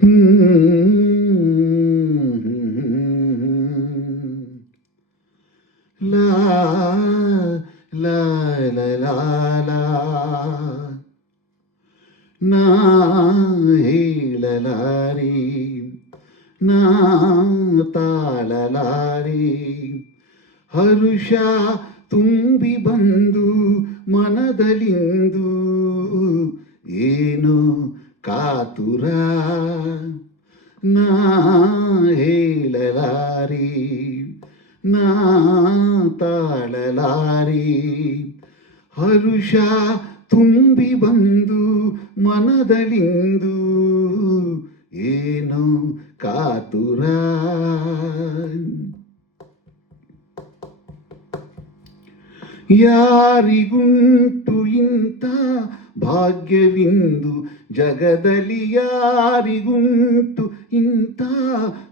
La la la la la ನಾ ಹೇಳಲಾರೆ ನಾ ತಾಳಲಾರೆ ಹರುಷ ತುಂಬಿ ಬಂದು ಮನದಲ್ಲಿಂದು ಏನೋ ಕಾತುರ ನಾ ಹೇಳಲಾರೆ ನಾ ತಾಳಲಾರೆ ಹರುಷ ತುಂಬಿ ಬಂದು ಮನದಲ್ಲಿಂದು ಏನೋ ಕಾತುರ ಯಾರಿಗುಂಟು ಇಂಥ ಭಾಗ್ಯವಿಂದು ಜಗದಲ್ಲಿ ಯಾರಿಗುಂಟು ಇಂಥ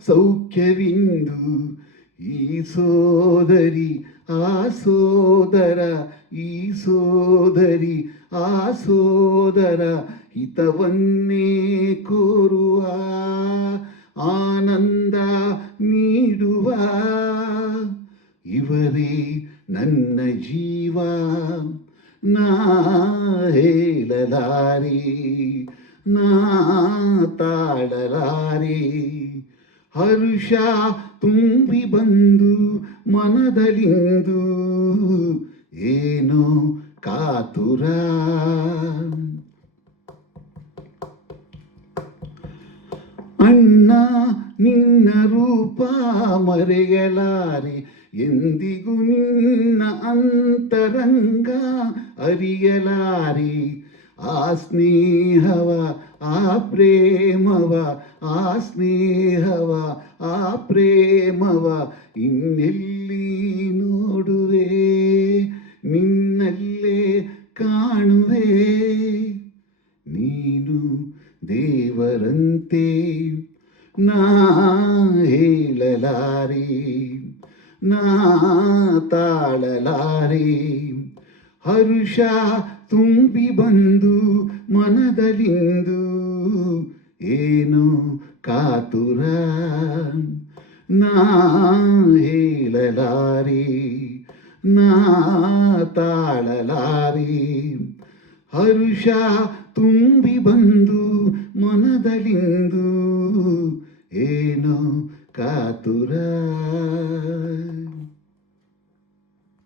ಸೌಖ್ಯವಿಂದು ಈ ಸೋದರಿ ಆ ಸೋದರ ಈ ಸೋದರಿ ಆ ಸೋದರ ಹಿತವನ್ನೇ ಕೋರುವ ಆನಂದ ನೀಡುವ ಇವರೇ ನನ್ನ ಜೀವ ನಾ ಹೇಳಲಾರೆ ನಾ ತಾಳಲಾರೆ ಹರುಷ ತುಂಬಿ ಬಂದು ಮನದಲ್ಲಿಂದು ಏನೋ ಕಾತುರ ಅಣ್ಣ ನಿನ್ನ ರೂಪ ಮರೆಯಲಾರೆ ಎಂದಿಗೂ ನಿನ್ನ ಅಂತರಂಗ ಅರಿಯಲಾರೆ ಆ ಸ್ನೇಹವ ಆ ಪ್ರೇಮವ ಆ ಸ್ನೇಹವ ಆ ಪ್ರೇಮವ ಇನ್ನೆಲ್ಲಿ ನೋಡುವೆ ನಿನ್ನಲ್ಲೇ ಕಾಣುವೆ ನೀನು ದೇವರಂತೆ ನಾ ಹೇಳಲಾರೆ ನಾ ತಾಳಲಾರೆ ಹರುಷ ತುಂಬಿ ಬಂದು ಮನದಲ್ಲಿಂದು ಏನೋ ಕಾತುರ ನಾ ಹೇಳಲಾರೆ ನಾ ತಾಳಲಾರೆ ಹರುಷ ತುಂಬಿ ಬಂದು ಮನದಲ್ಲಿಂದು ಏನೋ ಕಾತುರ